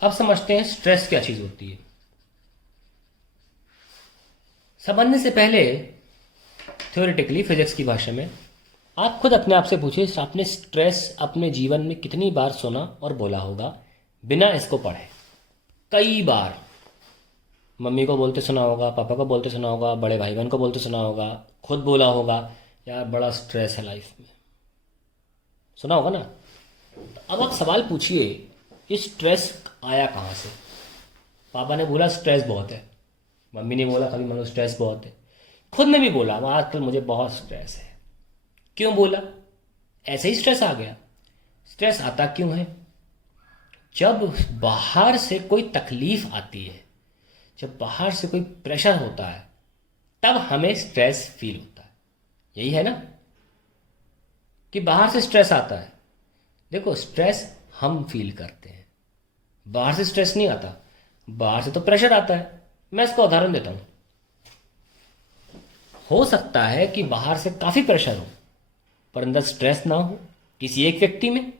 अब समझते हैं स्ट्रेस क्या चीज़ होती है। समझने से पहले थ्योरेटिकली फिजिक्स की भाषा में आप खुद अपने आप से पूछिए, आपने स्ट्रेस अपने जीवन में कितनी बार सुना और बोला होगा बिना इसको पढ़े। कई बार मम्मी को बोलते सुना होगा, पापा को बोलते सुना होगा, बड़े भाई बहन को बोलते सुना होगा, खुद बोला होगा, यार बड़ा स्ट्रेस है लाइफ में। सुना होगा ना। तो अब आप सवाल पूछिए, ये स्ट्रेस आया कहाँ से। पापा ने बोला स्ट्रेस बहुत है, मम्मी ने बोला कभी मतलब स्ट्रेस बहुत है, खुद ने भी बोला आजकल मुझे बहुत स्ट्रेस है। क्यों बोला? ऐसे ही स्ट्रेस आ गया। स्ट्रेस आता क्यों है? जब बाहर से कोई तकलीफ आती है, जब बाहर से कोई प्रेशर होता है, तब हमें स्ट्रेस फील होता है। यही है ना, कि बाहर से स्ट्रेस आता है। देखो, स्ट्रेस हम फील करते हैं, बाहर से स्ट्रेस नहीं आता। बाहर से तो प्रेशर आता है। मैं इसका उदाहरण देता हूँ। हो सकता है कि बाहर से काफ़ी प्रेशर हो पर अंदर स्ट्रेस ना हो किसी एक व्यक्ति में।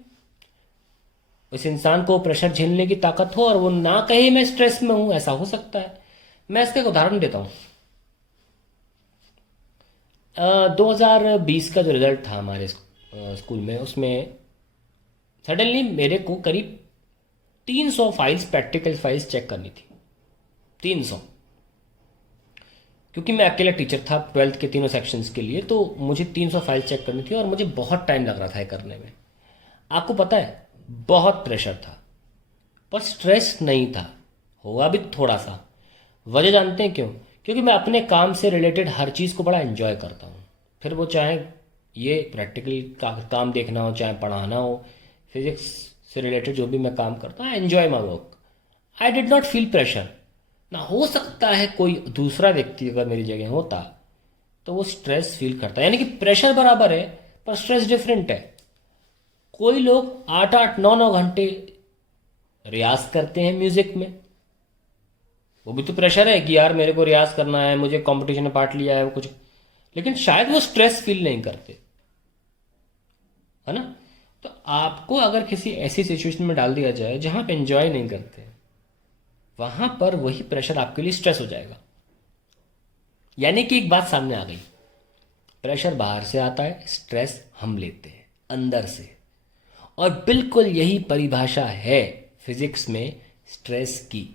उस इंसान को प्रेशर झेलने की ताकत हो और वो ना कहे मैं स्ट्रेस में हूं, ऐसा हो सकता है। मैं इसका एक उदाहरण देता हूँ। 2020 का जो रिजल्ट था हमारे स्कूल में, उसमें सडनली मेरे को करीब 300 फाइल्स, प्रैक्टिकल फाइल्स चेक करनी थी। 300। क्योंकि मैं अकेला टीचर था 12th के तीनों सेक्शंस के लिए, तो मुझे 300 फाइल चेक करनी थी और मुझे बहुत टाइम लग रहा था ये करने में। आपको पता है, बहुत प्रेशर था पर स्ट्रेस नहीं था। होगा भी थोड़ा सा। वजह जानते हैं क्यों? क्योंकि मैं अपने काम से रिलेटेड हर चीज़ को बड़ा एंजॉय करता हूँ। फिर वो चाहे ये प्रैक्टिकल काम देखना हो, चाहे पढ़ाना हो, फिजिक्स से रिलेटेड जो भी मैं काम करता हूँ, enjoy my work. I did not feel pressure. ना हो सकता है कोई दूसरा व्यक्ति अगर मेरी जगह होता तो वो स्ट्रेस फील करता है। यानी कि प्रेशर बराबर है पर स्ट्रेस डिफरेंट है। कोई लोग 8-8 9-9 घंटे रियाज करते हैं म्यूजिक में, वो भी तो प्रेशर है कि यार मेरे को रियाज करना है, मुझे कंपटीशन में पार्ट लिया है वो कुछ, लेकिन शायद वो स्ट्रेस फील नहीं करते, है ना। तो आपको अगर किसी ऐसी सिचुएशन में डाल दिया जाए जहां आप एंजॉय नहीं करते, वहां पर वही प्रेशर आपके लिए स्ट्रेस हो जाएगा। यानी कि एक बात सामने आ गई, प्रेशर बाहर से आता है, स्ट्रेस हम लेते हैं अंदर से। और बिल्कुल यही परिभाषा है फिजिक्स में स्ट्रेस की।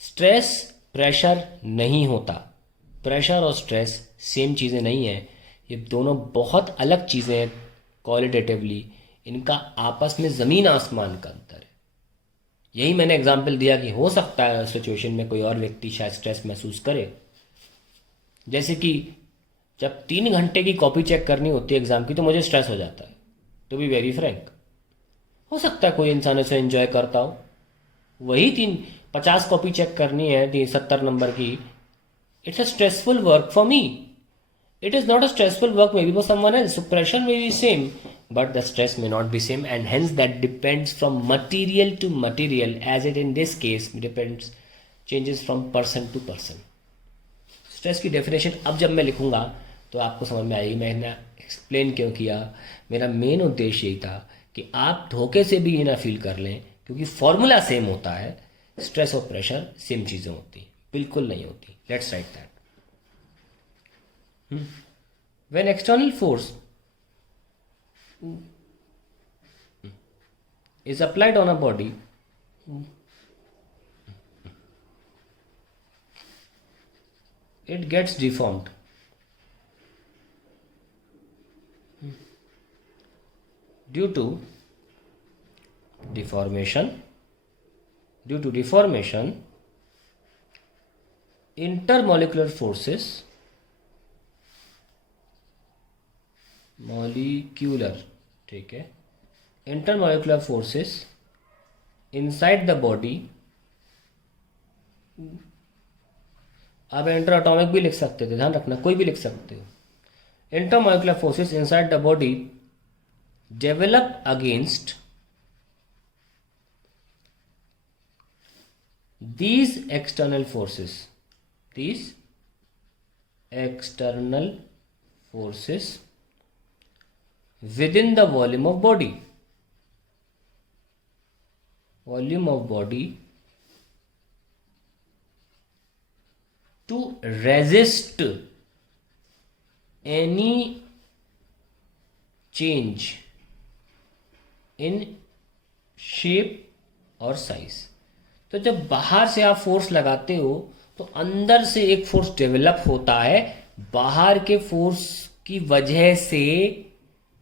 स्ट्रेस प्रेशर नहीं होता। प्रेशर और स्ट्रेस सेम चीज़ें नहीं है, ये दोनों बहुत अलग चीज़ें हैं क्वालिटेटिवली। इनका आपस में ज़मीन आसमान का अंतर है। यही मैंने एग्जाम्पल दिया कि हो सकता है सिचुएशन में कोई और व्यक्ति शायद स्ट्रेस महसूस करे। जैसे कि जब 3 घंटे की कॉपी चेक करनी होती है एग्ज़ाम की, तो मुझे स्ट्रेस हो जाता है, टू बी वेरी फ्रैंक। हो सकता है कोई इंसान इसे एंजॉय करता हो। वही 50 कॉपी चेक करनी है 70 नंबर की, it's a stressful work for me. It is not a stressful work maybe for someone else. So pressure may be same, but the stress may not be same, and hence that depends from material to material, as it in this case depends, changes from person to person. Stress की definition अब जब मैं लिखूंगा तो आपको समझ में आएगी मैंने एक्सप्लेन क्यों किया। मेरा मेन उद्देश्य यही था कि आप धोखे से भी ये ना फील कर लें, क्योंकि फॉर्मूला सेम होता है, स्ट्रेस और प्रेशर सेम चीज़ें होती हैं, बिल्कुल नहीं होती। Let's write that. When external force is applied on a body, it gets deformed. Due to deformation, due to deformation, intermolecular forces, molecular, ठीक है, intermolecular forces inside the body, आप इंटर अटोमिक भी लिख सकते थे, ध्यान रखना, कोई भी लिख सकते हो। Intermolecular forces inside the body develop against these external forces, these external forces within the volume of body. Volume of body to resist any change in shape और साइज। तो जब बाहर से आप फोर्स लगाते हो तो अंदर से एक फोर्स डेवलप होता है, बाहर के फोर्स की वजह से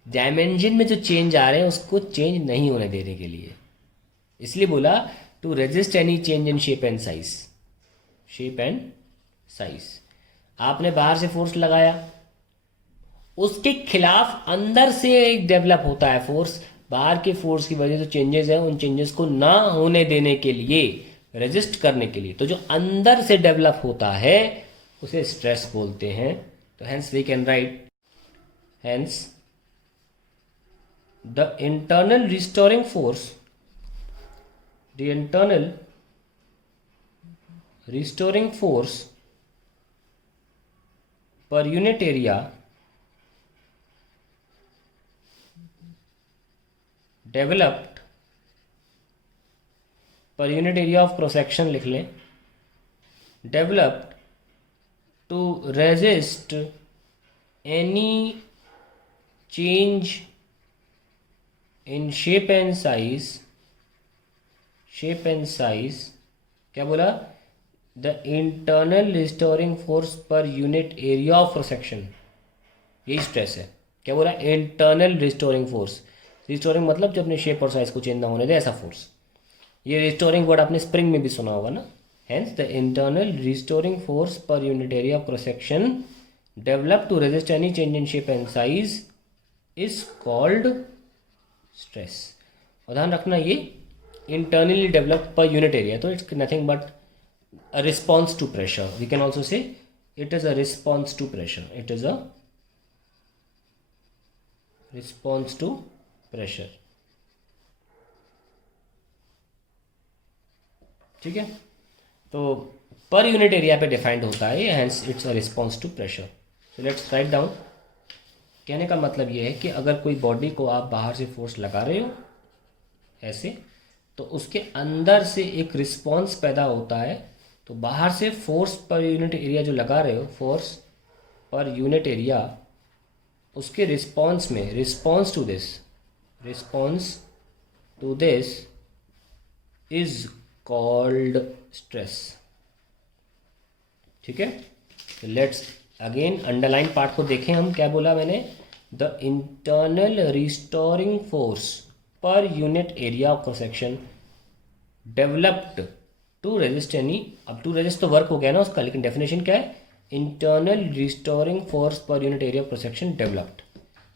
डायमेंशन में जो चेंज आ रहे हैं उसको चेंज नहीं होने देने के लिए। इसलिए बोला to resist any change in shape and size. Shape and size, आपने बाहर से फोर्स लगाया, उसके खिलाफ अंदर से एक डेवलप होता है फोर्स, बाहर के फोर्स की वजह से चेंजेस है, उन चेंजेस को ना होने देने के लिए, रेजिस्ट करने के लिए। तो जो अंदर से डेवलप होता है उसे स्ट्रेस बोलते हैं। तो hence we can write, hence the internal restoring force, the internal restoring force per unit area developed per unit area of cross section लिख लें, developed to resist any change in shape and size. Shape and size क्या बोला? The internal restoring force per unit area of cross section, यही stress है। क्या बोला? Internal restoring force. Restoring मतलब जो अपने शेप और साइज को चेंज ना होने दे, ऐसा फोर्स। ये रिस्टोरिंग वर्ड आपने स्प्रिंग में भी सुना होगा ना। Hence the internal restoring force per unit area of cross section develop to resist any change in shape and size is called stress. और ध्यान रखना ये internally developed per unit area, तो it's nothing but a response to pressure. We can also say it is a response to pressure. It is a response to pressure. ठीक है, तो पर unit area पे डिफाइंड होता है, hence it's a response to pressure. So let's write down. कहने का मतलब ये है कि अगर कोई बॉडी को आप बाहर से फोर्स लगा रहे हो ऐसे, तो उसके अंदर से एक रिस्पॉन्स पैदा होता है। तो बाहर से फोर्स पर यूनिट एरिया जो लगा रहे हो, फोर्स पर यूनिट एरिया, उसके रिस्पॉन्स में, response to this is called stress. ठीक है, तो लेट्स अगेन अंडरलाइन पार्ट को देखें हम। क्या बोला मैंने? The internal restoring force per unit area of cross section developed to resist any, अब टू रेजिस्ट तो वर्क हो गया ना उसका, लेकिन डेफिनेशन क्या है? Internal restoring force per unit area of cross section developed,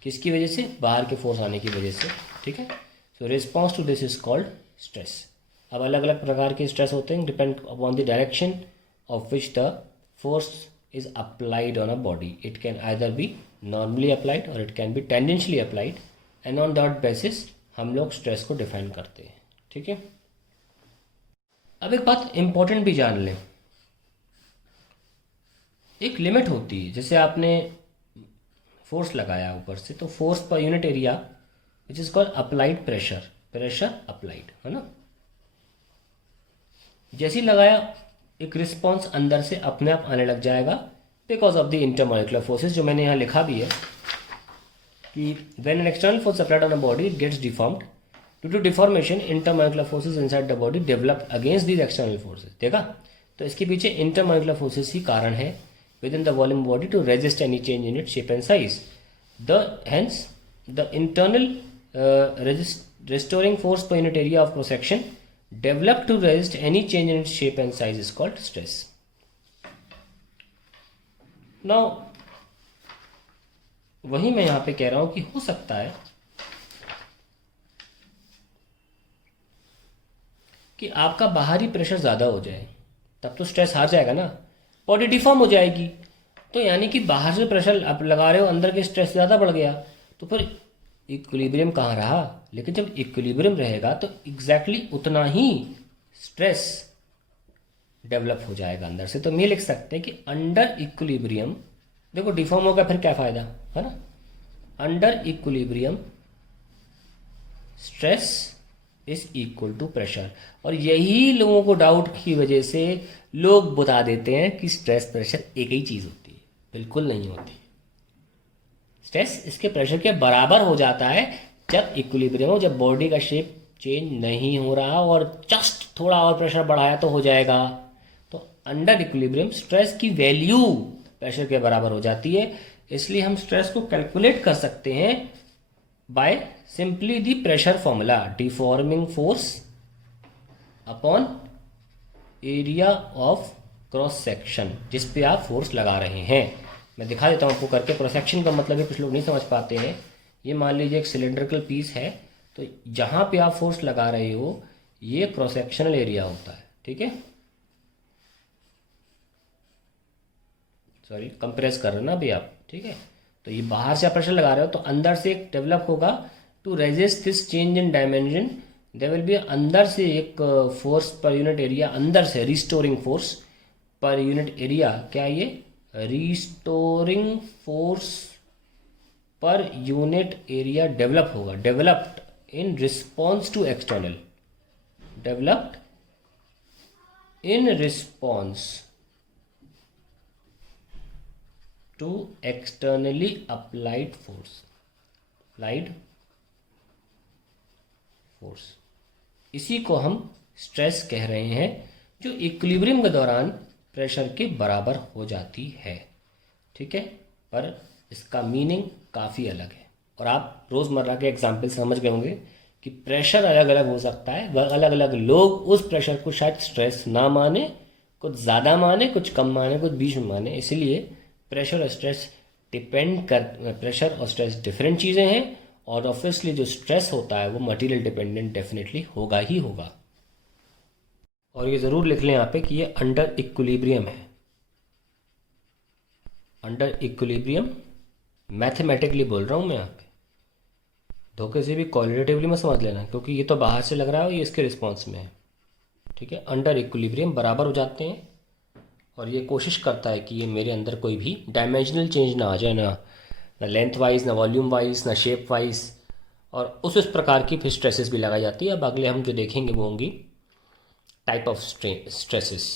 किसकी वजह से? बाहर के फोर्स आने की वजह से। ठीक है, so response to this is called stress. अब अलग अलग प्रकार के स्ट्रेस होते हैं, depend upon the direction of which the force is applied on a body. It can either be normally applied और it can be tangentially applied, and on that basis हम लोग स्ट्रेस को डिफाइन करते हैं। ठीक है, अब एक बात इंपॉर्टेंट भी जान लें, एक लिमिट होती है। जैसे आपने फोर्स लगाया ऊपर से, तो force per unit area which is called applied pressure, pressure applied, है ना। जैसे ही लगाया, एक रिस्पॉन्स अंदर से अपने आप आने लग जाएगा because of the intermolecular forces, जो मैंने यहाँ लिखा भी है कि when an external force applied on a body it gets deformed due to deformation, intermolecular forces inside the body develop against these external forces. देखा, तो इसके पीछे इंटरमोलिकुलर फोर्सेस ही कारण है with in the volume body to resist any change in it shape and size. Hence the internal restoring force per unit area of cross section developed to resist any change in its shape and size is called stress. Now वही मैं यहां पे कह रहा हूं कि हो सकता है कि आपका बाहरी प्रेशर ज़्यादा हो जाए, तब तो स्ट्रेस हार जाएगा ना, बॉडी डिफॉर्म हो जाएगी। तो यानी कि बाहर से प्रेशर आप लगा रहे हो, अंदर के स्ट्रेस ज़्यादा बढ़ गया, तो फिर इक्विलिब्रियम कहाँ रहा? लेकिन जब इक्विलिब्रियम रहेगा तो एग्जैक्टली उतना ही स्ट्रेस डेवलप हो जाएगा अंदर से। तो मैं लिख सकते हैं कि अंडर इक्विलिब्रियम, देखो डिफॉर्म होगा फिर क्या फ़ायदा, है ना। Under equilibrium stress is equal to pressure. और यही लोगों को डाउट की वजह से लोग बता देते हैं कि स्ट्रेस प्रेशर एक ही चीज़ होती है। बिल्कुल नहीं होती। स्ट्रेस इसके प्रेशर के बराबर हो जाता है जब इक्विलिब्रियम हो, जब बॉडी का शेप चेंज नहीं हो रहा और जस्ट थोड़ा और प्रेशर बढ़ाया तो हो जाएगा। तो अंडर इक्विलिब्रियम स्ट्रेस की वैल्यू प्रेशर के बराबर हो जाती है। इसलिए हम स्ट्रेस को कैलकुलेट कर सकते हैं by simply the pressure formula, deforming force upon area of cross section जिस पे आप फोर्स लगा रहे हैं। मैं दिखा देता हूँ आपको करके। क्रॉस सेक्शन का मतलब है, कुछ लोग नहीं समझ पाते हैं। ये मान लीजिए एक सिलेंड्रिकल पीस है, तो जहाँ पे आप फोर्स लगा रहे हो ये क्रॉस सेक्शनल एरिया होता है, ठीक है। सॉरी, कंप्रेस कर रहे हो ना अभी आप, ठीक है। तो ये बाहर से आप प्रेशर लगा रहे हो तो अंदर से एक डेवलप होगा to resist this change in dimension. There will be अंदर से एक फोर्स पर यूनिट एरिया, अंदर से restoring force per unit area. क्या ये restoring force per unit area develop होगा, developed in response to external, developed in response to externally applied force, applied force. इसी को हम स्ट्रेस कह रहे हैं, जो इक्विलिब्रियम के दौरान प्रेशर के बराबर हो जाती है, ठीक है। पर इसका मीनिंग काफ़ी अलग है और आप रोज़मर्रा के एग्जाम्पल समझ गए होंगे कि प्रेशर अलग अलग हो सकता है। अलग अलग लोग उस प्रेशर को शायद स्ट्रेस ना माने, कुछ ज़्यादा माने, कुछ कम माने, कुछ बीच में माने। इसलिए प्रेशर और स्ट्रेस प्रेशर और स्ट्रेस डिफरेंट चीज़ें हैं और ऑब्वियसली जो स्ट्रेस होता है वो मटेरियल डिपेंडेंट डेफिनेटली होगा ही होगा। और ये ज़रूर लिख लें यहाँ पे कि ये अंडर इक्विलिब्रियम है। अंडर इक्विलिब्रियम मैथमेटिकली बोल रहा हूँ मैं यहाँ पे, धोखे से भी क्वालिटेटिवली मत समझ लेना, क्योंकि ये तो बाहर से लग रहा है, ये इसके रिस्पॉन्स में है, ठीक है। अंडर इक्विलिब्रियम बराबर हो जाते हैं और ये कोशिश करता है कि ये मेरे अंदर कोई भी डायमेंशनल चेंज ना आ जाए, ना लेंथ वाइज, ना वॉल्यूम वाइज, ना शेप वाइज। और उस प्रकार की फिर स्ट्रेसेस भी लगाई जाती है। अब अगले हम जो देखेंगे वो होंगी टाइप ऑफ स्ट्रेसेस।